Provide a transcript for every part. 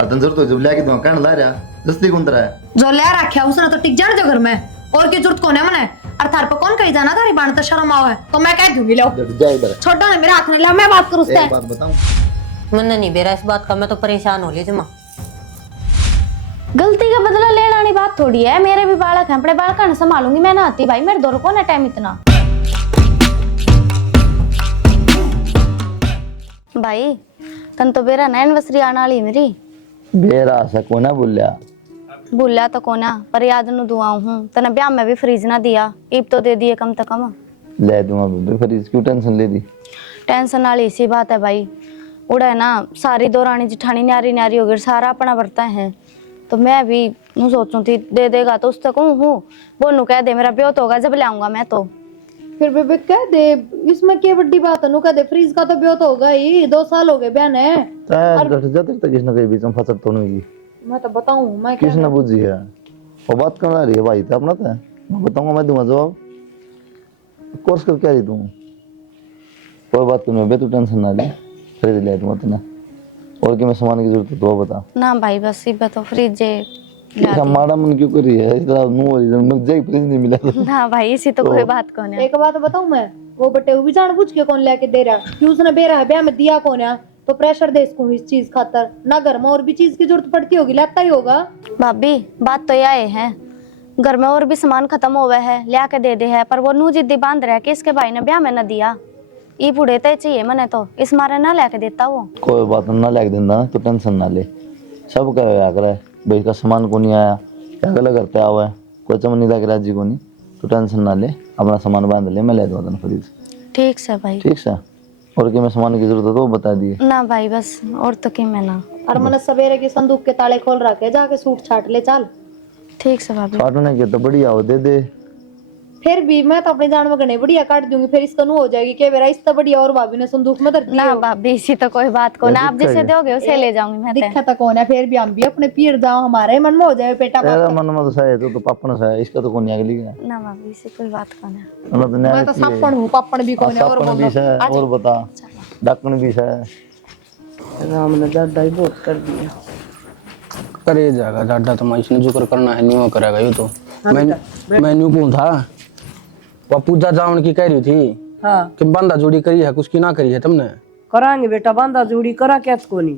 तन जरूरत हो जब लेके दूंगा कहने ला रहा जस्ती कौन तरह है जो ले रखा उसने तो टिक जाने दो घर में और की जरूरत कौन है मने और थार पे कौन कही जाना थारी बाण तो शर्म आओ है तो मैं कह दूंगी लो जा इधर छोटा ना मेरे हाथ में ले मैं बात करूं उससे एक बात बताऊं मन नहीं बेरा इस बात का, मैं तो परेशान हो ली जमा। गलती का बदला लेना वाली बात थोड़ी है। मेरे भी बालक हैं, अपने बालक ने संभालूंगी मैं ना आती भाई। मेरे दो कौन है टाइम इतना भाई। तन तो बेरा ना एनिवर्सरी आने वाली मेरी। बेरा से कोना भूलिया तो कोना पर याद नु दुआऊं हूं। तने ब्याह में भी फ्रीज ना दिया, ईब तो दे दिए कम से कम। ले दूंगा बेबे फ्रीज क्यों टेंशन ले दी। टेंशन वाली इसी बात है भाई। उड़ा है ना सारी दो रानी जिठानी न्यारी न्यारी हो गई, सारा अपना बरता है। तो मैं भी नु सोचूं थी दे देगा तो उससे कहूं हूं बोनू कह दे मेरा ब्याह तो होगा जब लाऊंगा मैं। तो फिर बेबे कह दे इसमें क्या बड़ी बात है नु कह दे फ्रीज का तो ब्याह तो होगा ही 2 साल हो गए ब्याह ने। डट जाते तक किसने कहीं बीच में फसत तो नहीं मैं तो बताऊं मैं क्या किसने बुझी है वो बात करना रही है भाई तो अपना था मैं बताऊंगा मैं दूंगा जवाब कोर्स कर क्या रही तू कोई बात नहीं बे तू टेंशन ना ले फ्रिज ले दूंगा तूने और क्या मैं सामान की जरूरत है तो बता ना भाई बस इब तो फ्रिज ऐसा माड़ा मन क्यों कर रही है इतना नो वाली मत जाए फ्रिज नहीं मिला ना भाई इसी तो कोई बात कौन है। एक बात बताऊं मैं वो बटे वो भी जान बुझ के कौन लेके दे रहा कि उसने बेरा है ब्याह में दिया कौन है तो प्रेशर दे इसको इस चीज खातर ना घर में और भी चीज की जरूरत पड़ती होगी लेता ही होगा। भाभी बात तो यह है घर में और भी सामान खत्म हो गया है लिया के दे दे है पर वो नू जिद्दी बांध रहा है कि इसके भाई ने ब्याह में न दिया ई बुढ़े तो चाहिए मने तो इस मारे ना लेके देता वो। कोई बात ना लेके देना तो टेंशन ना ले सब कह कर भाई का सामान को नहीं आया क्या गलत करते आवा है कोई चमन नहीं लग रहा जी को नहीं तो टेंशन ना ले अपना सामान बांध ले मैं ले दूंगा तेन फ्रीज। ठीक से भाई ठीक है और क्या मैं सामान की जरूरत है तो बता दिए ना भाई बस और तो की मैं ना और मैंने सवेरे के संदूक के ताले खोल रखे जाके सूट छाट ले चल। ठीक से भाभी काटने के तो बढ़िया हो दे दे फिर भी मैं तो अपने जान में गने बढ़िया काट दूंगी फिर इसका नु हो जाएगी कि मेरा इससे बढ़िया और भाभी ने संदूक में धर दिया ना भाभी इसी तो कोई बात को ना आप जिसे दोगे उसे ले जाऊंगी मैं दिखा तो कौन है फिर भी हम भी अपने पीर जाओ हमारे मन में हो जाए बेटा तेरा मन में तो सही है तो पापा ने सही इसका तो कौन अगली है ना भाभी इसी कोई बात कौन है। मैं तो सापण हूँ पापण भी कौन है और सापन भी है और बता डकन भी है राम ने ज्यादा ही बहुत कर दिया। करे जाएगा ज्यादा तो मैं इसने जिक्र करना है नहीं वो करेगा ये तो मैं न्यू पूछ था वो पूजा जावन की कह रही थी हाँ कि बंदा जोड़ी करी है कुछ की ना करी है तुमने। करांगे बेटा बांधा जोड़ी करा क्या को नहीं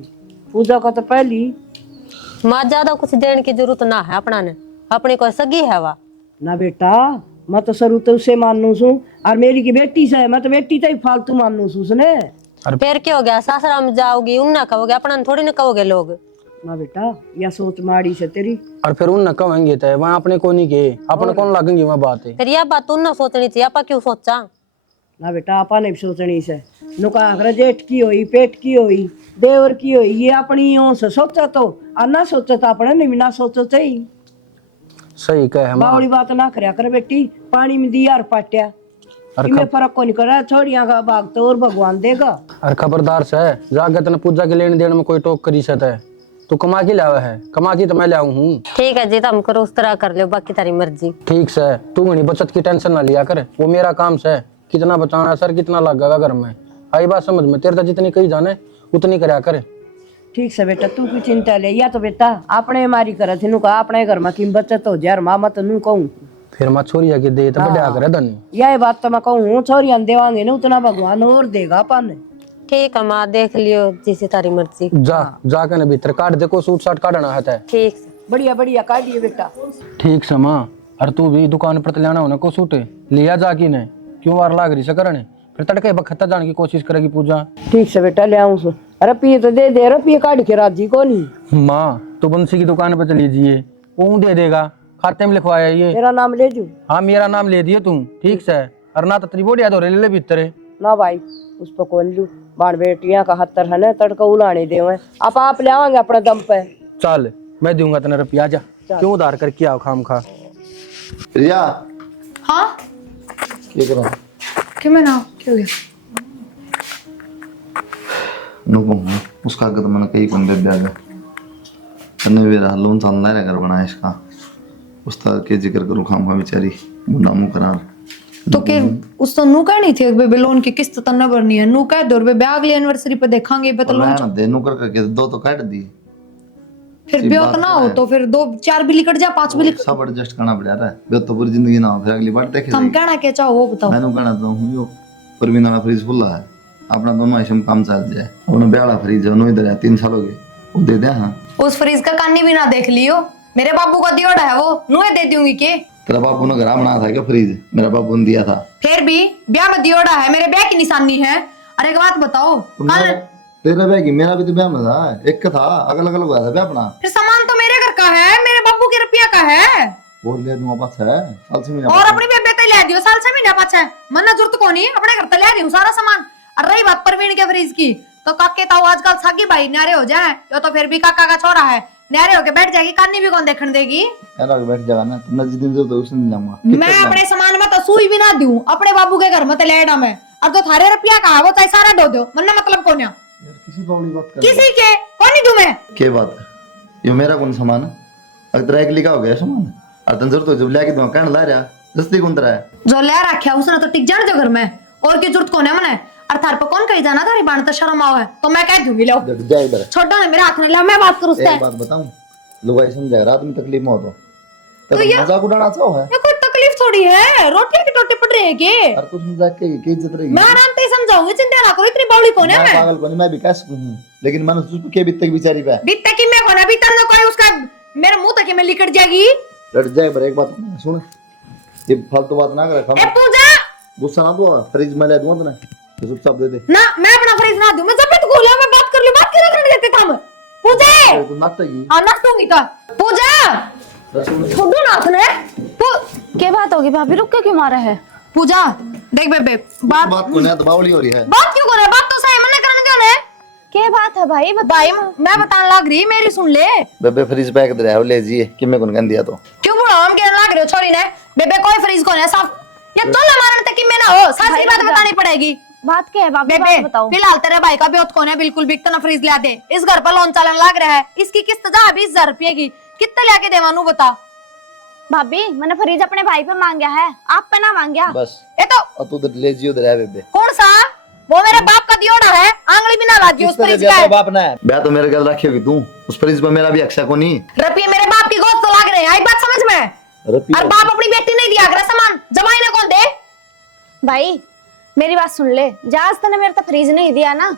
पूजा का तो पहली माँ ज्यादा कुछ देने की जरूरत ना है अपना ने अपनी कोई सगी है वा ना बेटा मैं तो शुरू तो उसे मानू सू और मेरी की बेटी से मैं तो बेटी तो ही फालतू मानू सू उसने। फिर क्या हो गया सासरा में जाओगी उन्ना कहोगे अपना ने थोड़ी ना कहोगे लोग। ना बेटा या सोच माड़ी से तेरी और फिर उन कहेंगे तो वहाँ अपने को नहीं के अपने कौन लगेंगे वहाँ बात है। फिर यह बात तुम ना सोचनी थी आपा क्यों सोचा। ना बेटा आपा ने भी सोचनी से नुका अगर जेठ की होई पेट की होई देवर की होई ये अपनी ओं से सोचा तो और ना सोचा तो अपने ने भी ना सोचो सही सही कहे माँ बावड़ी बात ना करया कर बेटी पानी में दिया और पाट्या इनमें फर्क को नहीं कर रहा छोड़िया का भाग तो और भगवान देगा। और खबरदार से जाके तेने पूजा के लेने देने में कोई टोक करी सकता है तू कमा के लावा है कमा की तो मैं लाऊं हूँ। ठीक है जी तुम करो उस तरह कर लो बाकी तारी मर्जी। ठीक से तू घनी बचत की टेंशन ना लिया कर वो मेरा काम से कितना बचाना सर कितना लगेगा घर में आई बात समझ में तेरे तो जितनी कही जाने उतनी करया करे। ठीक से बेटा तू की चिंता ले या तो बेटा अपने मारी करे थी नुका अपने घर में की बचत हो जाए माँ मत नू कहूँ फिर मैं छोरिया के दे तो बढ़िया करे धन यह बात तो मैं कहूँ छोरिया देवांगे ना उतना भगवान और देगा अपन। ठीक है माँ देख लियो जिसे तारी मर्जी। जाके ना भीतर काट देखो सूट साट काटना है ठीक से बढ़िया बढ़िया काटिए बेटा। ठीक से माँ और तू भी दुकान पर लेना होना को सूट लिया जाकी ने क्यों वार लाग रही से करने फिर तड़के बखता जाने की कोशिश करेगी पूजा। ठीक से बेटा ले आऊँ रुपये तो दे दे रुपये काट के राजी को नहीं। माँ तो बंसी की दुकान पर चली जाइए वो दे देगा खाते में लिखवाया ये मेरा नाम ले जू। हाँ मेरा नाम ले दिए तुम ठीक से और ना तो त्रिबोडिया दो ले भीतर ना भाई उस पर कौन लू बाण बेटियां का हत्तर है ना तड़का उलाने दे आप ले आवांगे अपने दम पे। चल मैं दूंगा तेना रुपया जा क्यों उधार करके आओ खाम खा। रिया हाँ क्या करो क्यों मैं ना क्यों गया नुको उसका अगर मैंने कहीं कौन दे दिया तने वेरा लोन चलना है अगर बना इसका उस तरह के जिक्र करूँ खाम खा बेचारी मुन्ना करार तो कि उस तो नू कहनी थी बेबे लोन की किस्त तन्ना भरनी है नू कह दो बेबे अगली एनिवर्सरी पे देखांगे बता लोन दे नुकर करके दो तो काट दिए फिर ब्योत ना हो तो फिर 2-4 भी लिकट जा 5 भी लिकट सब एडजस्ट करना पड़ा रहा है तो पूरी जिंदगी ना हो फिर अगली बार देखे हम कहना क्या चाहो वो बताओ। मैंने कहना तो हूँ यो परवीना का फ्रिज खुला है अपना दोनों ऐसे में काम चल जाए अपना ब्याला फ्रिज है इधर है 3 साल हो गए वो दे दे। हाँ उस फ्रिज का कानी भी ना देख लियो, मेरे बाबू का दियोड़ा है वो नुए दे दूंगी के। तेरा बापू ने घर बनाया था क्या फ्रिज? मेरा बापू ने दिया था। फिर भी ब्याह में दियोड़ा है, मेरे ब्याह की निशानी है। अरे एक बात बताओ, कल तेरा ब्याह की मेरा भी तो ब्याह में था, एक का था, अलग अलग हुआ था ब्याह अपना। फिर सामान तो मेरे घर का है, मेरे बाबू के रुपया का है। वो ले दूंगा पास है साल से महीना और अपनी बेबे ते ले दियो साल से महीना पास है, मन्ना जरूरत को नहीं, अपने घर ते ले दियो सारा सामान। और रही बात परवीन के फ्रिज की, तो काके ताऊ आजकल सागी भाई न्यारे हो जाए, तो फिर भी काका का छोरा है, न्यारे होके बैठ जाएगी, कानी भी कौन देखने देगी। बैठ जाएगा ना तुमने जिस दिन जरूरत है उस दिन लाऊंगा। मैं अपने सामान में तो सुई भी ना दूं, अपने बाबू के घर में तो लेडा मैं। और जो थारे रुपया का है वो चाहे सारा दो दो, मन्ना मतलब कौन है? यार किसी बावली बात कर किसी के कौन नहीं दूं मैं? के बात है ये मेरा कौन सामान है? अगर तेरा एक लिखा हो गया सामान और तन जरूरत हो जब लेके दूंगा कहने ला रहा जस्ती कौन तेरा है? जो ले रखा उसने तो टिक जाने दो घर में, और की जरूरत कौन है मने? और थार पे कौन कही जाना थारी बाण तो शर्म आओ है, तो मैं कह दूंगी लो जा इधर छोड़ो ना मेरे हाथ में, ले मैं बात करूं उससे। एक बात बताऊं लुगाई समझा रात में तकलीफ में हो तो ये मजाक उड़ाना चाहो है? ये कोई तकलीफ थोड़ी है, रोटी की टोटी पड़ रही है के? और तू मजाक की इज्जत रहेगी। मैं आराम से समझाऊंगी, चिंता ना करो, इतनी बावली कौन है? मैं मैं पागल कौन मैं भी कैसे हूं लेकिन मैंने तुझ के बीते की बेचारी पे बीते की मैं कौन है? बीते ना कोई उसका मेरे मुंह तक में लिकट जाएगी। लड़ जाए पर एक बात सुन ये फालतू बात ना कर, ए पूजा गुस्सा ना दो, फ्रिज में ले दूंगा तने तो चुपचाप दे दे ना, मैं अपना फ्रिज ना दूं, मैं जब तक बोला मैं बात कर लूं, बात क्यों करने देते तुम? पूजा तू नाटकी हां नाटूंगी का पूजा छोड़ो ना अपने क्या बात होगी भाभी, रुक के क्यों मारा है? पूजा देख बेबे बात को ना दबावली हो रही है। बात क्यों कर रहा है? बात तो सही मना करने क्यों ने? क्या बात है भाई भाई मैं बताने लग रही, मेरी सुन ले। बेबे फ्रिज पैक दे रहा है ले जी कि मैं कौन कह दिया तो क्यों बुढ़ा हम कहने लग रहे हो छोरी ने? बेबे कोई फ्रिज कौन है साफ ये तो मारने तक कि मैं ना हो, सारी बात बतानी पड़ेगी। बात क्या है भाभी, बेबे बात बताओ। फिलहाल तेरे भाई का ब्योत कौन है? बिल्कुल बिक तो ना फ्रिज ला दे, इस घर पर लोन चलन लग रहा है, इसकी किस्त जा 20,000 रुपये की, कितने लेके देवानू बता? भाभी मैंने फ्रिज अपने भाई पे मांगा है, आप पे ना मांगा। बस ये तो और तू उधर ले जियो दे बेबे कौन सा? वो मेरे बाप का दियोड़ा है, आंगली भी ना लागी उस फ्रिज का। बाप ना है ब्याह तो मेरे गल रखियोगी तू, उस फ्रिज पे मेरा भी अक्सा को नहीं रुपये मेरे बाप की गोद तो लग रहे हैं, आई बात समझ में? और बाप अपनी बेटी नहीं दिया कर सामान, जमाई ने कौन दे? भाई मेरी बात सुन ले, जहाज तने मेरे तो फ्रिज नहीं दिया ना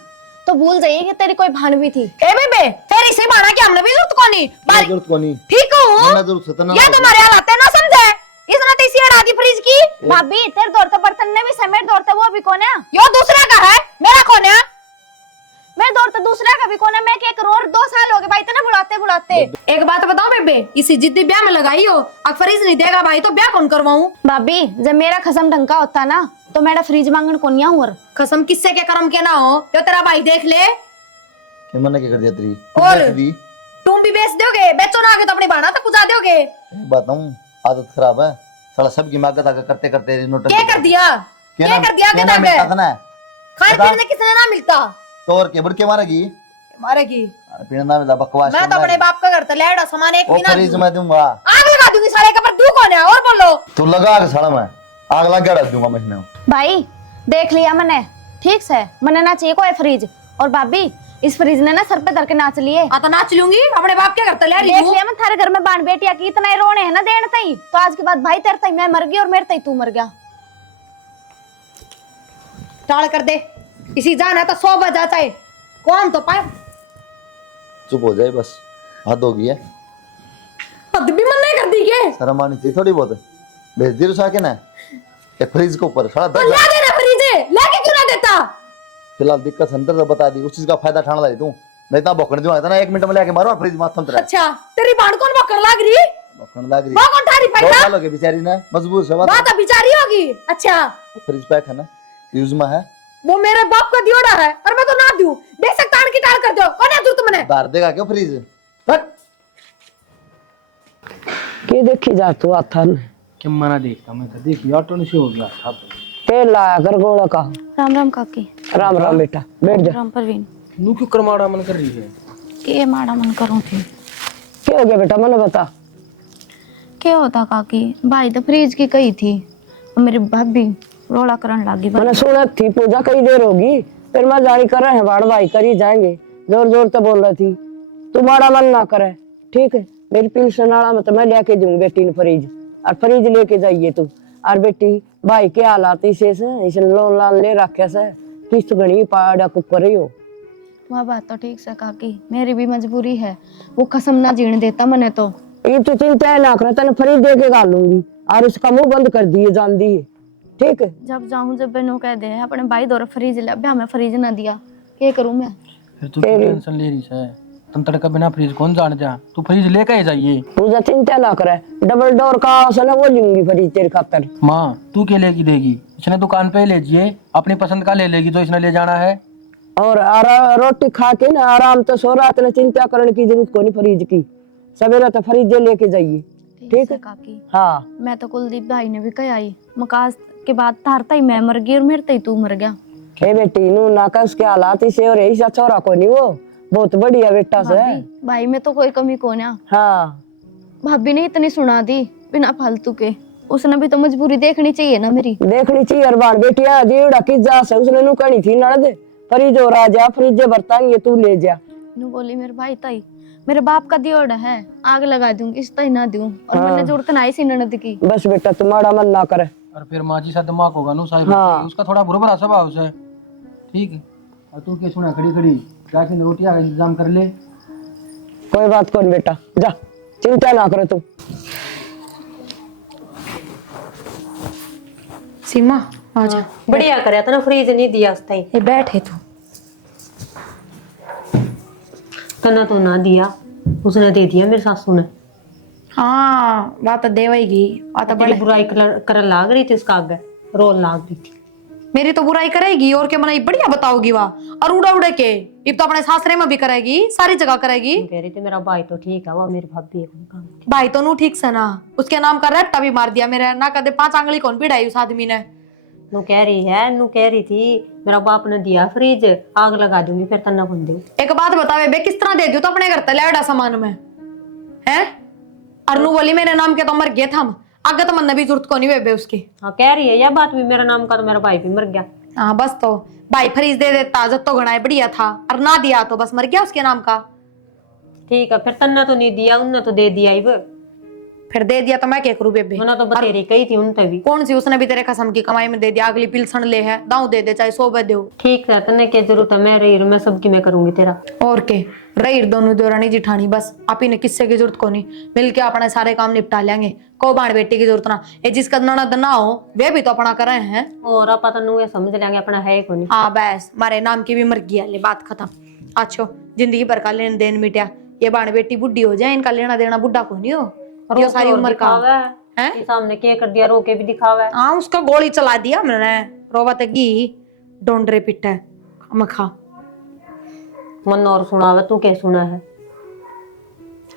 तो भूल जाइए कि तेरी कोई भान भी थी। ए बेबे तेरी से बाना कि हमने भी जरूरत को नहीं जरूरत को नहीं ठीक हूँ ना जरूरत से तना या तुम्हारे हालात है ना समझे, इसने तो इसी अड़ा दी फ्रिज की। भाभी तेरे दौर तो बर्तन ने भी समेट दौर तो वो भी कौन है? यो दूसरा का है, मेरा कौन है? मेरे दौर तो दूसरा का भी कौन है? मैं क्या करूं, और 2 साल हो गए भाई तना बुलाते बुलाते। एक बात बताओ बेबे, इसी जिद्दी ब्याह में लगाई हो, अब फ्रिज नहीं देगा भाई तो ब्याह कौन करवाऊं? भाभी जब मेरा खसम ढंका होता ना तो मेरा फ्रिज मांगन को नहीं और कसम किससे के कर्म के ना हो, तो तेरा भाई देख ले। कि मैंने क्या कर दिया तेरी और बेच दी तुम भी बेच दोगे, बेचो ना आगे तो अपनी बाना तो पुजा दोगे। एक बात हूं आदत खराब है साला, सबकी मांगत आके करते करते नोट क्या कर दिया? क्या कर दिया? क्या नाम मिलता था ना खाने पीने किसने ना मिलता? तो और के बड़ के मारेगी मारेगी। पीने ना मिलता बकवास मैं तो अपने बाप का घर तलेड़ा सामान एक वो भी ना फ्रिज में दूंगा आग लगा दूंगी सारे के पर, तू कौन है? और बोलो तू लगा के साला मैं आग लगा डाल दूंगा महीने में। भाई देख लिया मैंने, ठीक से मैंने ना चाहिए कोई फ्रिज। और भाभी इस फ्रिज ने ना सर पे धर के नाच लिए। तो नाच लूंगी, अपने बाप के घर तले देख लिया मैं थारे घर में बाण बेटिया की इतना ही रोने है ना देन तई, तो आज के बाद भाई तेरे तई मैं मर गई और मेरे तई तू मर गया। टाल कर दे, इसी जान है तो 100 बजा चाहे कौन तो पाए। चुप हो जाए बस, हद हो गई है। हद भी मन नहीं कर दी के शर्म आनी चाहिए थोड़ी बहुत, भेज दी रुसा के ना एक फ्रिज के ऊपर साला तो 10 ला देना फ्रिज, लेके क्यों ना देता? फिलहाल दिक्कत अंदर से बता दी, उस चीज का फायदा ठान ला तू, नहीं तो भोकड़ दियो ना 1 मिनट में लेके मारो फ्रिज माथम तेरा। अच्छा तेरी बाण कौन भोकड़ लाग रही? भोकड़ लाग रही वो कौन थारी बहुत पैदा? साल हो गए बेचारी ना, मजबूर से बात अब बिचारी होगी। अच्छा फ्रिज पैक है ना यूज में है, वो मेरे बाप का दियोड़ा है और मैं तो ना दूं, देख सकता हूं कि टाल कर दो, कौन है तू तुमने? दार देगा क्यों फ्रिज? हट के देखी जा तू आता ने क्या मना देखता मैं तो देखी ऑटो ने से हो गया था। तेल लाया कर गोला का। राम राम काकी। राम राम बेटा बैठ जा। राम परवीन। नू क्यों करमाड़ा मन कर रही है? के माड़ा मन करूं थी? क्या हो गया बेटा मैंने बता। क्या होता काकी, भाई तो फ्रिज की कही थी और मेरी भाभी रोला करन लागी। मैंने सुना थी पूजा कई देर होगी, फिर मैं जारी कर रहे हैं बाड़ भाई कर ही जाएंगे, जोर जोर से बोल रही थी तू माड़ा मन ना करे। ठीक है, मेरी पेंशन वाला मतलब मैं लेके दूंगी बेटी ने फ्रिज, और फ्रिज लेके जाइए तू। और बेटी भाई के हालात इसे से इसे लोन लान ले रखे से किस्त गणी पाड़ा कुकर ही हो। वह बात तो ठीक से काकी, मेरी भी मजबूरी है, वो कसम ना जीने देता मने तो। ये तो चिंता ना कर, तेने फ्रिज दे के गालूंगी और उसका मुंह बंद कर दिए जान दी, ठीक है। जब जाऊं जब बेनो कह दे अपने भाई दौर फ्रिज ले, अभी हमें फ्रिज ना दिया, क्या करूं मैं? फिर तू टेंशन ले रही है, तुम तड़का बिना फ्रिज कौन जान जा, तू फ्रिज लेके ही जाइए। मुझे चिंता ना करे, डबल डोर का आसन वो लूंगी फ्रिज तेरे खातर। माँ तू क्या लेगी देगी, इसने दुकान पे ले लीजिए, अपनी पसंद का ले लेगी जो इसने ले जाना है। और रोटी खा के ना आराम तो सो रात ने चिंता करने की जरूरत को नहीं फ्रिज की, सवेरे तो फ्रिज लेके जाइए, ठीक है काकी। हाँ। मैं तो कुलदीप भाई ने भी कहा आई, मकास के बाद तारता ही मैं मर गई और मेरे तई तू मर गया। ए बेटी नू ना का उसके हालात इसे और ऐसा छोरा को नहीं, वो बहुत बढ़िया बेटा से। भाई में तो कोई कमी कौन है। हाँ भाभी ने इतनी सुना दी बिना फालतू के, उसने भी तो मजबूरी देखनी चाहिए ना मेरी। देखनी चाहिए यार, बाण बेटिया जीवड़ा की जा से उसने नू कही थी नड़द फ्रिज और आ जा, फ्रिज बरताएंगे तू ले जा। नू बोली मेरे भाई ताई मेरे बाप का दियोड़ा है, आग लगा दूंगी इस तई ना दूं, और मैंने जरूरत ना इसी ननद की। बस बेटा तुम्हारा मन ना करे। और फिर माँ जी सा दिमाग होगा नु साहिब, हाँ। उसका थोड़ा बुरा भला स्वभाव है, ठीक है। और तू क्या सुना खड़ी खड़ी जाके रोटियां का इंतजाम कर ले। कोई बात कौन बेटा, जा चिंता ना करो तुम। सीमा आजा, बढ़िया करया था ना, फ्रीज नहीं दिया उसने, ये बैठे तू। तना तो ना दिया, उसने दे दिया मेरी सासू ने। हाँ बात देवेगी, बात बड़ी बुराई कर लाग रही थी उसका आगे, रोल लाग रही थी। मेरी तो बुराई करेगी और क्या बनाई बढ़िया बताओगी वाह, और उड़ा उड़े के अब तो अपने सासरे में भी करेगी, सारी जगह करेगी। कह रही थी मेरा भाई तो ठीक है, वो मेरी भाभी है कोई काम की। भाई तो नू ठीक से ना, उसके नाम का रट्टा भी मार दिया मेरे ना, कदे 5 आंगली कौन पिड़ाई उस आदमी ने। नू कह रही थी मेरा बाप ने दिया फ्रिज, आग लगा दूंगी फिर तना बन दे। एक बात बतावे बे, किस तरह दे दियो तो अपने घर तलेड़ा सामान में है। अरनू बोली मेरे नाम के तो मर गए था, आगे तो मन भी जरूरत को नहीं बेबे उसकी। हाँ कह रही है यह बात भी, मेरा नाम का तो मेरा भाई भी मर गया। हाँ बस तो भाई फ्रिज दे देता जब तो घना बढ़िया था, और ना दिया तो बस मर गया उसके नाम का। ठीक है, फिर तन्ना तो नहीं दिया, उनने तो दे दिया ही, फिर दे दिया तो मैं क्या करूं बेबे। उन्होंने तो बतेरी कही थी उनसे भी। कौन सी उसने भी तेरे कसम की कमाई में दे दिया, अगली पिलसन ले है दाऊ दे दे चाहे 100 बे दो। ठीक है, तन्ने क्या जरूरत है, मैं रही मैं सबकी मैं करूंगी तेरा। और के रही दोनों देवरानी जिठानी, बस आप ही ने किससे की जरूरत को नहीं, मिलके अपने सारे काम निपटा लेंगे, को बाण बेटी की जरूरत ना। ये जिसका ननद ना हो वे भी तो अपना कर रहे हैं, और आप तनु ये समझ लेंगे अपना है को नहीं। हाँ बस मारे नाम की भी मर गया, ले बात खत्म। अच्छो जिंदगी भर का लेन देन मिटा, ये बाण बेटी बुढ़ी हो जाए, इनका लेना देना बुढ़ा को नहीं हो, ये सारी उम्र का है। ये सामने क्या कर दिया, रोके भी दिखावा है। हाँ उसका गोली चला दिया मैंने, रोवत गी डोंडरे पिटा मखा मन और सुनावे, तू क्या सुना है?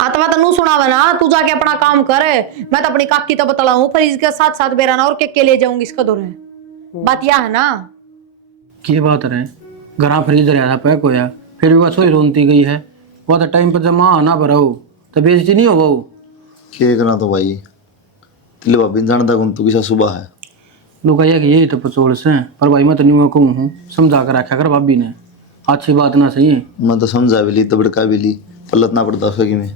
आतवा तो नू सुनावे ना, तू जाके अपना काम करे, मैं तो अपनी काकी तो बतला हूँ, पर इसके साथ साथ बेरा ना और के ले जाऊंगी इसका दौर है। बात यह है ना की बात रहे घरा फ्रिज रहा था पैक होया, फिर भी बस वही रोनती गई है, वो तो टाइम पर जमा आना भरा हो तो बेइज्जती नहीं हो वो। के करना तो भाई तिले भाभी जानता कौन तू किसा सुबह है। लोग कहिए कि यही तो पचोड़ से, पर भाई मैं तो नहीं कहूँ हूँ, समझा कर रखा कर भाभी ने, अच्छी बात ना सही है। मैं तो समझा भी ली तो भड़का भी ली, पलटना पड़ता उसका कि मैं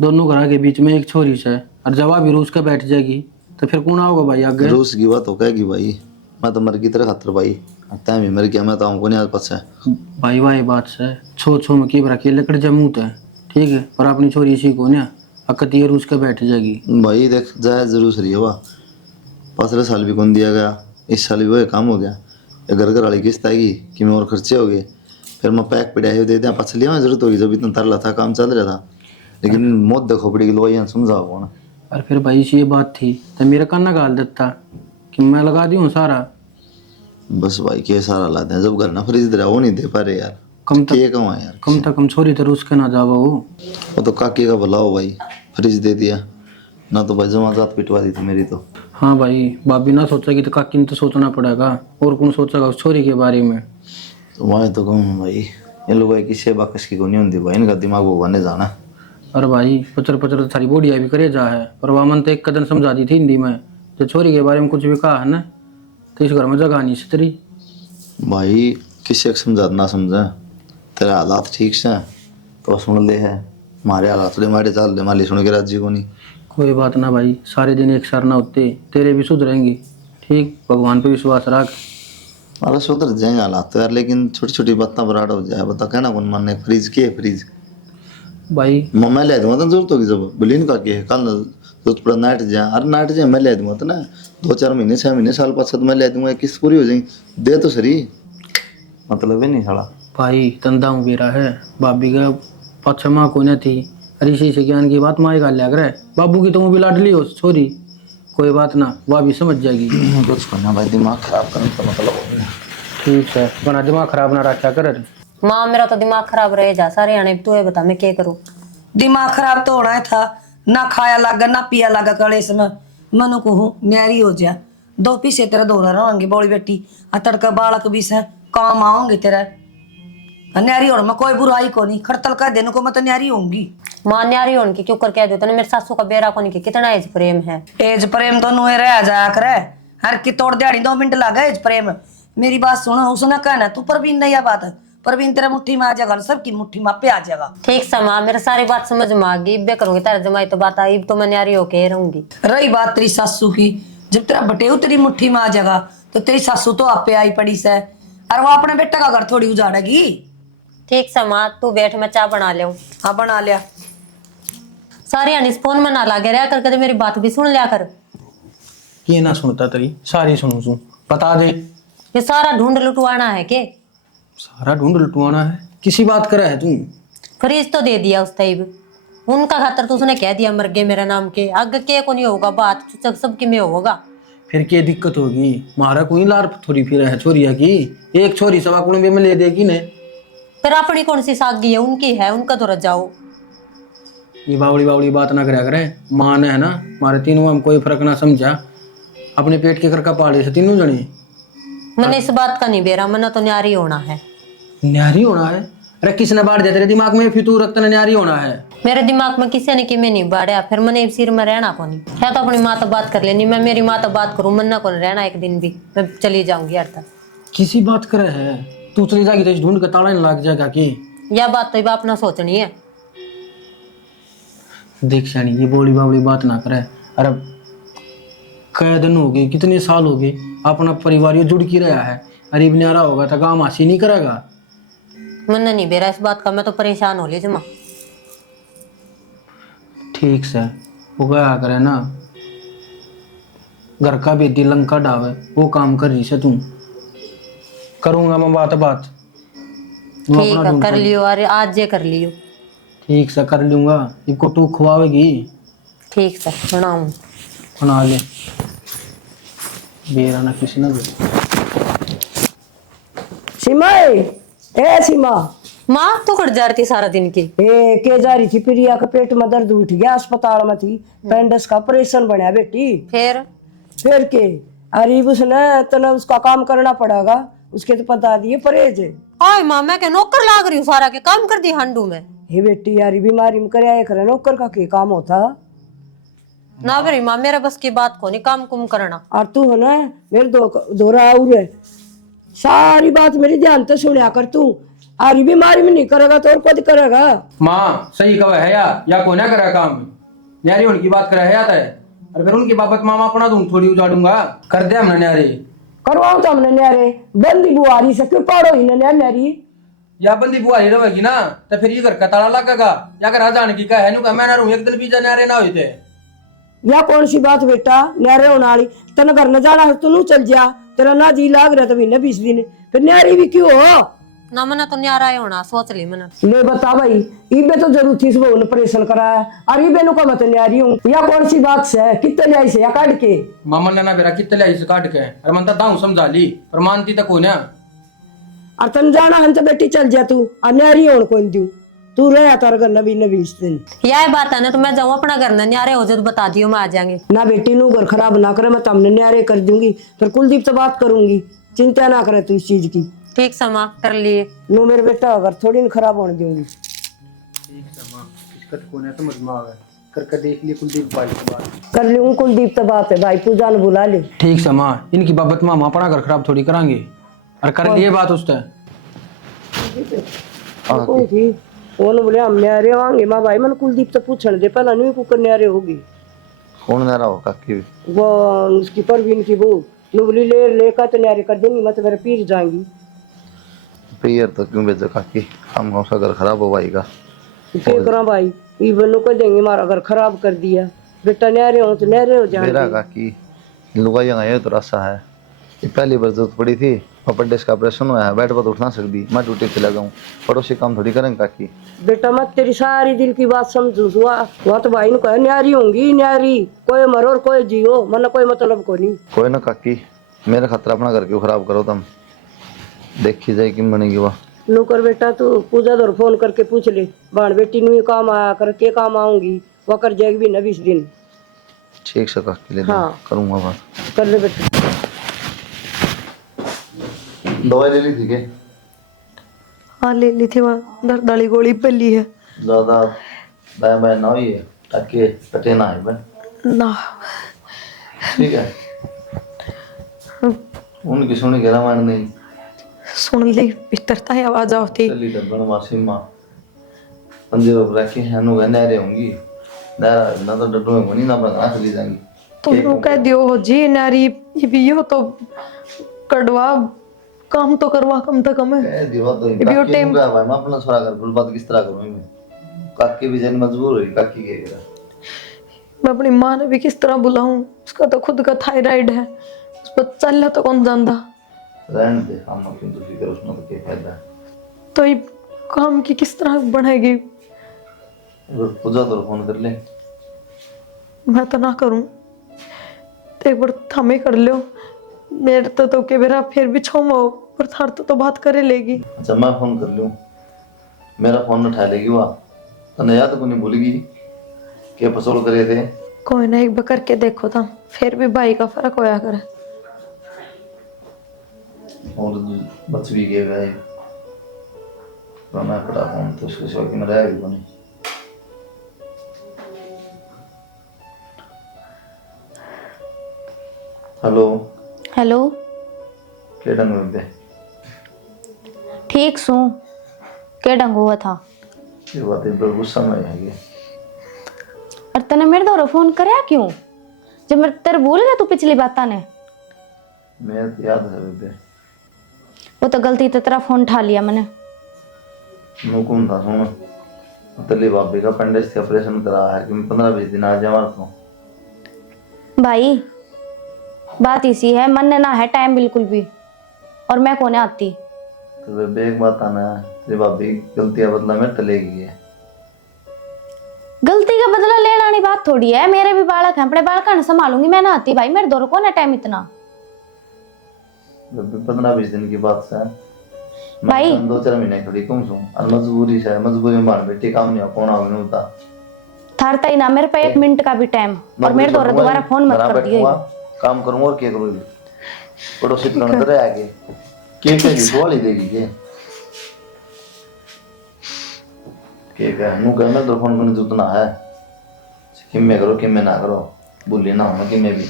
दोनों घर के बीच में एक छोरी से, और जवाब भी रूस के बैठ जाएगी तो फिर कौन आओगे भाई आगे। रूस की बात हो कहेगी भाई, मैं तो मर की तरह खातर भाई, तय भी मर गया, मैं तो हमको नहीं आज पता है भाई भाई बात से छो छो में की रखी लकड़ जमूत है, ठीक है, पर अपनी छोरी इसी को ना अकती रूस के बैठ जाएगी। भाई देख जाए जरूर सही हुआ, 15 साल भी कौन दिया गया, इस साल भी वो काम हो गया, ये घर वाली किस्त आएगी कि मैं और खर्चे हो गए, फिर मैं पैक पिटाई दे दिया, पछ लिया जरूरत होगी, जब इतना तरला था काम चल रहा था, लेकिन मौत देखो पड़ेगी लो यहाँ समझाओ ना। और फिर भाई ये बात थी तो मेरा काना गाल देता कि मैं लगा दी हूँ सारा। बस भाई के सारा ला दें, जब घर ना फ्रिज दे रहा वो नहीं दे पा रहे यार, कम तक के कमा यार, कम तक कम छोरी तो रूस के ना जावा वो तो काके का भला हो भाई, फ्रिज दे दिया ना, तो भाई जमा जात पिटवा दी थी मेरी तो। हाँ भाई भाभी ना सोचेगी तो काकी ने तो सोचना पड़ेगा, और कौन सोचेगा उस छोरी के बारे में। तो मैं तो कहूँ भाई ये लोग भाई किसी बाकस की को नहीं होती भाई, इनका दिमाग वो बने जाना। और भाई पचर पचर सारी बोडिया भी करे जा है, पर वामन तो एक कदम समझा दी थी हिंदी में, जो छोरी के बारे में कुछ भी कहा है ना तो इस घर में जगह नहीं सितरी। भाई किसी को समझा ना समझा, तेरे हालात ठीक से तो सुन ले है, मारे हालात थोड़े मारे चाल ले माली सुन के राज्य को नहीं। कोई बात ना भाई, सारे दिन एक सार ना होते, तेरे भी सुधरेंगे। ठीक, भगवान पे विश्वास रख। मारा सुधर जाएंगे हालात तो यार, लेकिन छोटी छोटी बातें बराड़ हो जाए। बता कहना कौन मानने फ्रीज के फ्रीज भाई मैं ले दूंगा तो जरूरत होगी जब बोली का के कल जरूरत पड़ा नाइट जा अरे नाइट जा मैं ले दूंगा तो ना 2-4 महीने 6 महीने साल 5 मैं ले दूंगा, किस्त पूरी हो जाएगी। दे तो सही, मतलब है नहीं साला भाई तंदा हूँ बेरा है भाभी का पाछा माँ को न थी। ऋषि से ज्ञान की बात माँ गाल लिया करे, बाबू की तो भी लाडली हो छोरी, कोई बात ना, वह भी समझ जाएगी। कुछ करना भाई, दिमाग खराब करने का मतलब हो गया। ठीक है, बना दिमाग खराब ना रखा कर। माँ मेरा तो दिमाग खराब रहे जा सारे आने, तू ये बता मैं क्या करूँ। दिमाग खराब तो होना ही था, ना खाया लागा ना पिया लागा कलेस में। मनु को हूँ न्यारी हो जा, 2 पीसे तेरा दोहरा रहेंगे बोली बेटी, आ तड़का बालक भी से काम आओगे तेरा। न्यारी होने में कोई बुराई को नहीं, खड़तल कर देने को मैं तो न्यारी होंगी। माँ न्यारी होने की क्यों कर कह देता, मेरे सासू का बेरा को नहीं, कितना एज प्रेम है। एज प्रेम तो नुए रह जाया करे, हर की तोड़ दिहाड़ी 2 मिनट लगा एज प्रेम। मेरी बात सुनो, उसने कहना तू परवीन नहीं बात, परवीन तेरा मुट्ठी में आ जाएगा, सबकी मुट्ठी में पे आ जाएगा। ठीक सा माँ, मेरे सारी बात समझ में आ गई, बे करूंगी तेरा जमाई तो बात आई, तो मैं न्यारी होके रहूंगी। रही बात तेरी सासू की, जब तेरा बटेऊ तेरी मुट्ठी में आ जाएगा तो तेरी सासू तो आपे आई पड़ी से, और वो अपने बेटा का घर थोड़ी उजाड़ेगी। ठीक सा माँ, तू बैठ मैं चाय बना ले। हाँ बना लिया। सारी अनिस फोन में ना लागे रहा कर, कदे मेरी बात भी सुन लिया कर। ये ना सुनता तेरी सारी सुनू तू, बता दे। ये सारा ढूंढ लुटवाना है के? सारा ढूंढ लुटवाना है, किसी बात कर है तू? फ्रीज तो दे दिया उस तैब, उनका खातर तो उसने कह दिया मर गए मेरा नाम के, आगे के को नहीं होगा बात, सबकी में होगा। फिर क्या दिक्कत होगी? मारा कोई लार थोड़ी फिर है छोरिया की, एक छोरी सवा कुड़े में ले देगी ने। फिर अपनी कौन सी सागी है, उनकी है, उनका तो रजाओ। ये बावड़ी बावड़ी बात ना करा करे, माँ ने है ना मारे तीनों हम कोई फर्क ना समझा, अपने पेट के कर का पाले से तीनों जने। मैंने इस बात का नहीं बेरा, मैंने तो न्यारी होना है। न्यारी होना है? अरे किसने बाढ़ दिया तेरे दिमाग में फितूर रखते न्यारी होना है? मेरे दिमाग में किसी ने कि मैं नहीं बाढ़या, फिर मैंने सिर में रहना को नहीं है, तो अपनी माँ तो बात कर लेनी, मैं मेरी माँ तो बात करूँ, मन्ना को रहना एक दिन भी, मैं चली जाऊंगी यार तक। किसी बात करे है तू चली जाएगी तो ढूंढ के ताला नहीं लग जाएगा कि? यह बात तो बाप ना सोचनी है। देख शानी ये बोली बावली बात ना करे। अरे कई दिन हो गए, कितने साल हो गए, अपना परिवार ये जुड़ की रहा है, गरीब न्यारा होगा तो काम हासिल नहीं करेगा। मन्ना नहीं बेरा इस बात का, मैं तो परेशान हो ली जमा। ठीक से वो क्या करे ना, घर का भी दिलंग का डावे वो काम कर रही से तू। करूंगा मैं बात तू ठीक अपना है ढूंढ कर कर। लियो, अरे आज ये कर लियो। ठीक से कर लूंगा, इनको तू खुआवेगी? ठीक से बनाऊं। बना ले, बेरा ना किसी ना दे। सीमा ए सीमा, माँ तू कट जा रही सारा दिन की। ए के जा रही थी? प्रिया का पेट में दर्द उठ गया, अस्पताल में थी, पेंडस का ऑपरेशन बनया बेटी। फिर के अरे उसने तना उसका काम करना पड़ेगा, उसके तो पता दिए परहेज। हाय माँ, मैं क्या नौकर लाग रही हूँ, सारा के काम कर दी हांडू में। हे बेटी यार बीमारी में करे करे नौकर का के काम होता ना भाई माँ, मेरे बस की बात को नहीं, काम कुम करना। और तू है ना मेरे दोरा और है, सारी बात मेरी ध्यान से सुनिया कर तू। आरी बीमारी में नहीं करेगा तो और कद करेगा? माँ सही कहा है या को ना करा काम, न्यारी उनकी बात करा है आता है, और फिर उनकी बाबत मामा अपना दूं थोड़ी उजाड़ूंगा, कर दे हमने न्यारी। करवाओ तो हमने न्यारे, बंदी बुआरी से क्यों पाड़ो ही न्यारी? या बंदी बुआरी रहेगी ना तो फिर ये घर का ताला लगेगा, या घर जाने की है नु मैं ना रहूं एक दिन भी न्यारे ना होते। या कौन सी बात बेटा, न्यारे होने वाली तेन घर न जाना है तू चल जा, तेरा ना जी लाग रहा तो महीने 20 दिन, फिर न्यारी भी क्यों हो? ना मना तो न्यारा ही होना सोच ली मैंने। ले बता भाई, इबे तो जरूर थी सुबह ऑपरेशन कराया, और इबे नु का मत न्यारी हूं, या कौन सी बात से कितने लाई से या काट के? मामा ने ना बेरा कितने लाई से काट के, अरे मन दाऊ समझा ली पर मानती तक हो ना। और तन जाना हन तो बेटी चल जा तू, और न्यारी होन कौन दू, तू रह तार घर नबी 20 दिन। यह बात है ना, तो मैं जाऊँ अपना घर ना, न्यारे हो जाए तो बता दियो, मैं आ जाएंगे ना बेटी नु घर खराब ना करे, मैं तमने न्यारे कर दूंगी, फिर कुलदीप से बात करूंगी, चिंता ना करे तू इस चीज की। ठीक समा कर लिए। नु मेरे बेटा अगर थोड़ी न खराब होने दूंगी। ठीक है मां, इसका तो कोने समझ में आवे, करके देख लिए कुलदीप भाई की बात कर लूं, कुलदीप तो बात है भाई, पूजा ने बुला ले। ठीक है मां, इनकी बाबत मामा अपना घर खराब थोड़ी करांगे, और कर लिए बात उससे। उन्होंने बोले हम न्यारे आएंगे माँ भाई मन कुलदीप तो पूछने दे पहला नहीं कुकर न्यारे होगी कौन ना रहा हो काकी वो उसकी परवीन की वो नु बोली लेकर तो न्यारे कर देंगी मैं तो मेरे पीर जाएंगी। पियर तो क्यों भेजो काकी, हम कौन सा घर खराब हो भाई का। क्या करा भाई ये बनो कर देंगे हमारा घर खराब कर दिया बेटा न्यारे हो तो न्यारे हो मेरा जाएंगे। काकी लुगाई ये तो रास्ता है, ये पहली बार जरूरत पड़ी थी अपेंडिक्स का ऑपरेशन हुआ है, बेड पर तो उठ ना सकती, मैं ड्यूटी पे लगा हूँ, पड़ोसी काम थोड़ी करेंगे काकी। बेटा मैं तेरी सारी दिल की बात समझू वहाँ तो भाई ने कहा न्यारी होंगी न्यारी, कोई मरो और कोई जियो मन कोई मतलब को नहीं। कोई ना काकी, मेरा खतरा अपना घर क्यों खराब करो तुम, देखी जाए कि बनेगी वह। नौकर बेटा तू पूजा दौर फोन करके पूछ ले बाण बेटी नु काम आया कर के काम आऊंगी वो कर जाएगी भी न 20 दिन। ठीक से काकी ले हाँ। करूँगा बात। कर ले बेटा। दवाई ले ली थी के? हाँ ले ली थी, वहाँ दर्द वाली गोली पली है। ज्यादा बाय बाय ना हुई है ताकि कटे ना है भाई। ना ठीक है उनकी सुनी घेरा मान नहीं सुन ली भीतरता है आवाज आती। चली डबन मासी मां पंजे रोक रखे हैं नु गने रे होंगी दारा ना तो डडो में बनी ना बना चली जाएंगी। तुम कह दियो हो जी नारी ये भी हो तो कड़वा काम तो करवा कम से कम है। कह दियो तो ये भी वो टाइम का भाई मैं अपना छोरा कर बोल बात किस तरह करूं मैं, काकी भी जन मजबूर हुई काकी के घेरा। मैं अपनी माँ ने भी किस तरह बुलाऊं, उसका तो खुद का थायराइड है, उस पर चल तो कौन जानता। रहने दे हम क्यों तो फिक्र उसमें तो क्या फायदा है। तो ये काम की किस तरह बढ़ेगी। पूजा तो फोन कर ले। मैं तो ना करूं तो एक बार थमे कर लो मेरे तो के बेरा फिर भी छोमो पर थार तो बात करे लेगी। अच्छा मैं फोन कर लूं, मेरा फोन उठा लेगी वह तने याद को नहीं भूलेगी क्या फसोल करे थे। कोई ना एक बार करके देखो था फिर भी भाई का फर्क होया करे। और बच भी गए भाई मैं पड़ा फोन तो उसके शौक में रह भी नहीं। हेलो हेलो क्या ढंग में बे? ठीक सू के ढंग हुआ था। ये बात है बड़ा गुस्सा में है ये। और तने मेरे द्वारा फोन करया क्यों जब मैं तेरे भूल गया तू पिछली बात ने। मैं तो याद है बे वो तो गलती से तेरा फोन उठा लिया मैंने। नुकुम था सुन तली बाबी का अपेंडिक्स का ऑपरेशन करा है कि 15-20 दिन आ जाए तो भाई बात इसी है मन ने ना है टाइम बिल्कुल भी और मैं कोने आती। तो बे एक बात आना है तेरी भाभी गलतियां बदला में टलेगी है। गलती का बदला लेना नहीं बात थोड़ी है, मेरे भी बालक हैं अपने बालक ने संभालूंगी मैं ना आती भाई मेरे दौर को ना टाइम इतना। 15-20 दिन की बात है भाई 2-4 महीने थोड़ी कम सू और मजबूरी से मजबूरी में बाहर बेटी काम नहीं कौन आगे नहीं होता थारता ही ना मेरे पे 1 मिनट का भी टाइम और मेरे द्वारा दोबारा फोन मत कर दिए। काम करूंगा और क्या करूंगी पड़ोसी तो रह आगे के जी बोल ही देगी के का नु घर में तो फोन करने जरूरत ना है किम में करो किम में ना करो भूली ना होना किम में भी।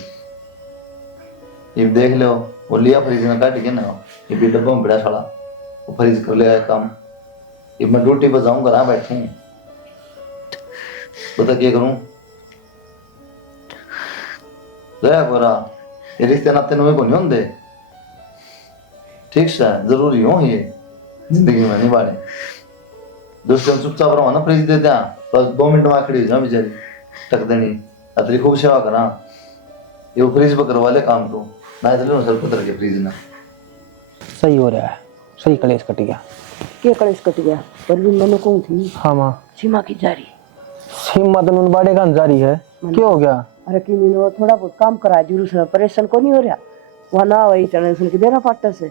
ये देख लो वो लिया फ्रिज में काट के ना ये भी डब्बा में बड़ा साला वो फ्रिज कर लेगा काम। ये मैं ड्यूटी पर जाऊंगा ना बैठूं बता क्या करूं रह बोरा ये रिश्ते नाते में को नहीं होंगे ठीक से जरूरी हो ये जिंदगी में नहीं बाड़े दोस्तों चुपचाप रहो ना फ्रिज दे दिया बस 2 मिनट में आखिरी हो जा बेचारी टक देनी अतरी खूब सेवा करा ये फ्रिज पर करवा ले काम तो ना चलो सर पुत्र के फ्रिज ना सही हो रहा है, सही कलेश कट गया। क्या कलेश कट गया पर भी मैंने कौन थी हाँ माँ सीमा की जारी सीमा तो नुन बाड़े का जारी है, क्या हो गया? अरे कि मीनो थोड़ा बहुत काम करा जरूर से परेशान को नहीं हो रहा वहाँ ना वही टेंशन के देना पाटा से।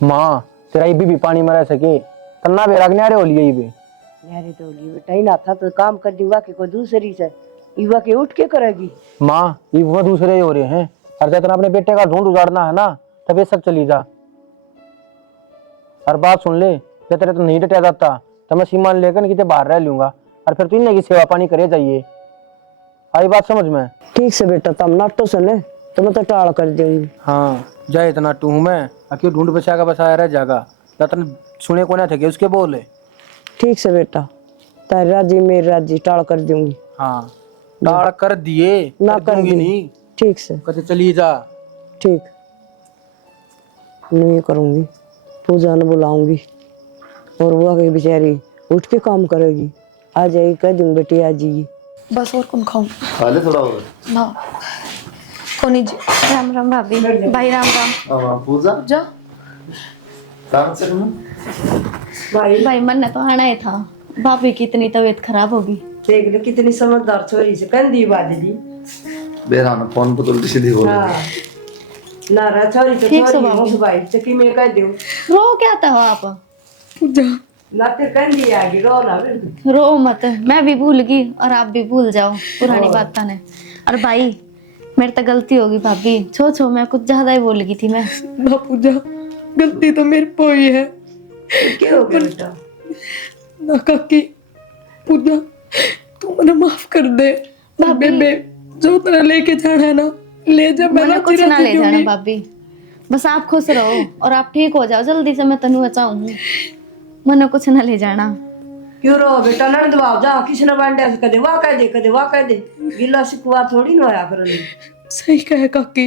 माँ तेरा इबी भी पानी में रह सके तन्ना बेरा न्यारे हो लिए इबी यारे तो लिए बेटा ही ना था तो काम कर दीवा के कोई दूसरी से युवा के उठ के करेगी। माँ ये वो दूसरे ही हो रहे हैं और जब अपने बेटे का ढूंढ उजाड़ना है ना तब ये सब चली जा। और बात सुन ले जब तेरे तो नहीं डटा जाता तो मैं सीमा लेकर कितने बाहर रह लूंगा और फिर तू की सेवा पानी करे जाइए। आई बात समझ में? ठीक से बेटा तम नाटो सुने तो मैं तो टाल कर दूंगी। हाँ जाए इतना टू हूँ मैं अकेले ढूंढ बचा का बसाया रह जागा तन सुने को ना थे उसके बोले। ठीक से बेटा। तारी राजी मेरी राजी टाल कर दूंगी। हाँ टाल कर दिए, ना कर दूंगी दी। नहीं, ठीक से कहते चली जा। ठीक नहीं करूंगी, पूजा ने बुलाऊंगी और वो आगे बेचारी उठ के काम करेगी। आ जाएगी, कह दूंगी बेटी आ जाइए। बस और कौन खाऊं खा ले थोड़ा और। ना कोनी जी। राम राम भाभी। भाई राम राम। अब पूजा जा काम से तुम भाई मन ने तो आना ही था, भाभी की इतनी तबीयत खराब होगी। देख ले कितनी समझदार छोरी से कंदी बादली। बेराना फोन पर उल्टी सीधी बोल हाँ ना रा छोरी तो ठीक से छोरी बाबू। मुस भाई चकी में कह दूं रो क्या था आप? ना तेरे कंदी आ गई रो ना बिल्कुल। रो मत, मैं भी भूल गई और आप भी भूल जाओ पुरानी बात ने। और भाई मेरे तो गलती होगी भाभी, छो मैं कुछ ज्यादा ही बोल गई थी मैं। ना पूजा, गलती तो मेरे को ही है। क्या हो गया बेटा? ना काकी, पूजा तू मुझे माफ कर दे। भाभी। बेबे जो तेरा लेके जाना है ना ले जा, मैं मैंने कुछ ना ले जाना दूंगी। भाभी, बस आप खुश रहो और आप ठीक हो जाओ जल्दी से, मैं तनु बचाऊंगी। मैंने कुछ ना ले जाना। क्यों रो बेटा? नड़ दबाव जा किसी ने बांटे से कदे वाह कह दे गिला सिकवा थोड़ी ना होया कर सही कहे काकी,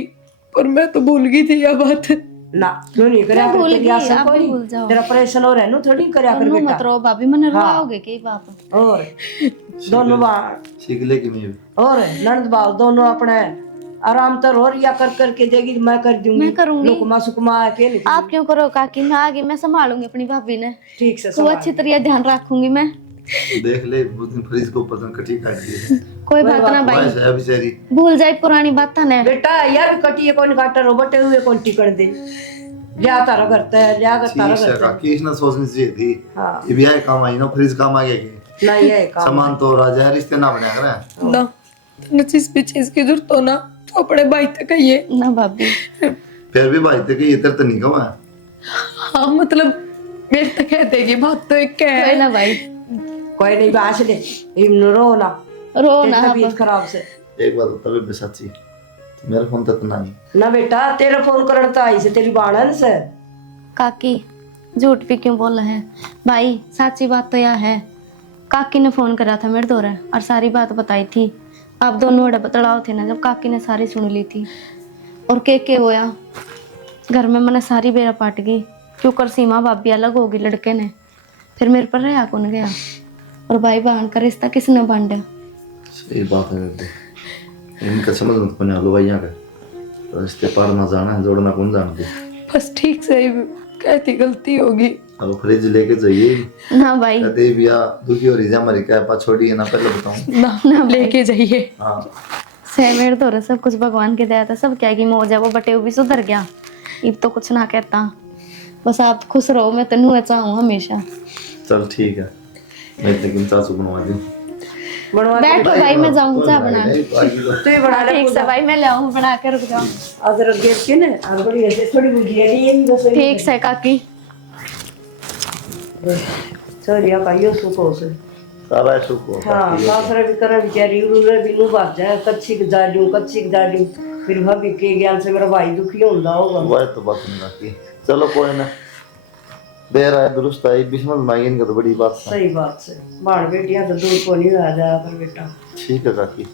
पर मैं तो भूल गई थी यह बात। ना क्यों नहीं करया मैं भूल करके गया गई, सब आप भी कोई भूल जाओ। तेरा ऑपरेशन हो रहा है ना थोड़ी करया कर तनु बेटा। मत रो भाभी, मैंने हाँ। रोओगे की बात। और दोनों बार सीख ले कि नहीं और नंद बाव दोनों अपने आराम तर और या कर के देगी मैं कर दूंगी। मैं करूंगी। लुकमा सुकमा के नहीं। आप क्यों करो काकी, मैं आगे मैं संभालूंगी अपनी भाभी ने। ठीक से वो अच्छी तरह ध्यान रखूंगी मैं। देख ले उस दिन फ्रिज को ऊपर कटी काट दी कोई बात ना भाई, वाइस है बेचारी। भूल जाए पुरानी बात ने। बेटा यार कटिए कौन काटा रो बटे हुए कौन टिकट दे लिया तारा करता है लिया तारा ठीक है करता है। काकी इसने सोचनी चाहिए थी। हाँ ये भी आए काम आई ना, फ्रिज काम आ गया कि नहीं है काम। सामान तो राजा है, रिश्ते ना बना कर ना तने जिस भी चीज की जरूरत हो ना तो अपने भाई तक कहिए ना भाभी। फिर भी भाई तक ये तेरे तो नहीं कमा। हाँ मतलब मेरे तक कह देगी बात तो एक क्या कोई है। ना भाई, कोई नहीं बास ले इम रो ना रो ना आप। तबीयत खराब से एक बात तभी भी सच्ची मेरा फोन तो नहीं ना बेटा तेरा फोन करन तो आई से तेरी बाणन से। काकी झूठ भी क्यों बोल रहे हैं भाई, सच्ची बात तो यह है काकी ने फोन करा था मेरे दौरे और सारी बात बताई थी। आप दोनों बड़े बतलाव थे ना, जब काकी ने सारी सुन ली थी। और के होया घर में मैंने सारी बेरा पाट गई, क्यों कर सीमा भाभी अलग होगी लड़के ने, फिर मेरे पर रहा कौन गया। और भाई बहन का रिश्ता किसने बांधा? सही बात है। इनका समझ मत पड़ने वालों भाई यहाँ का रिश्ते पार ना जाना है, जोड़ना कौन जानते। बस ठीक से कहती गलती होगी। अब फ्रिज लेके जाइए ना भाई, कहते भी या दुखी हो रही है हमारी क्या पा छोड़ी है ना, पहले बताऊं। ना लेके जाइए। हाँ से मेरे दौरे सब कुछ भगवान की दया था, सब क्या की मौज है, वो बटे भी सुधर गया। अब तो कुछ ना कहता, बस आप खुश रहो, मैं तनु ऐसा हूँ हमेशा। चल ठीक है, मैं लेकिन चाचू बनवा दूं। बनवा बैठो भाई, मैं जाऊँ चाय बना। तू ही बना ले ठीक से भाई, मैं ले आऊँ बना के, रुक जाओ। अदरक गेट के ने और बड़ी ऐसे थोड़ी बुझी है ये बस ठीक से काकी। छोरिया का यो सुको से। सारा शुक्र हाँ सासरे भी करे बेचारी उरे भी नु बात जाए कच्ची के जालू फिर भाभी के ज्ञान से मेरा भाई दुखी होता होगा। वह तो बात नहीं रखी। चलो कोई ना, देर आए दुरुस्त आई, बिस्मत मांगी इनका तो बड़ी बात है। सही बात से बाण बेटियां तो दूर को नहीं आ जाया पर बेटा। ठीक है काकी।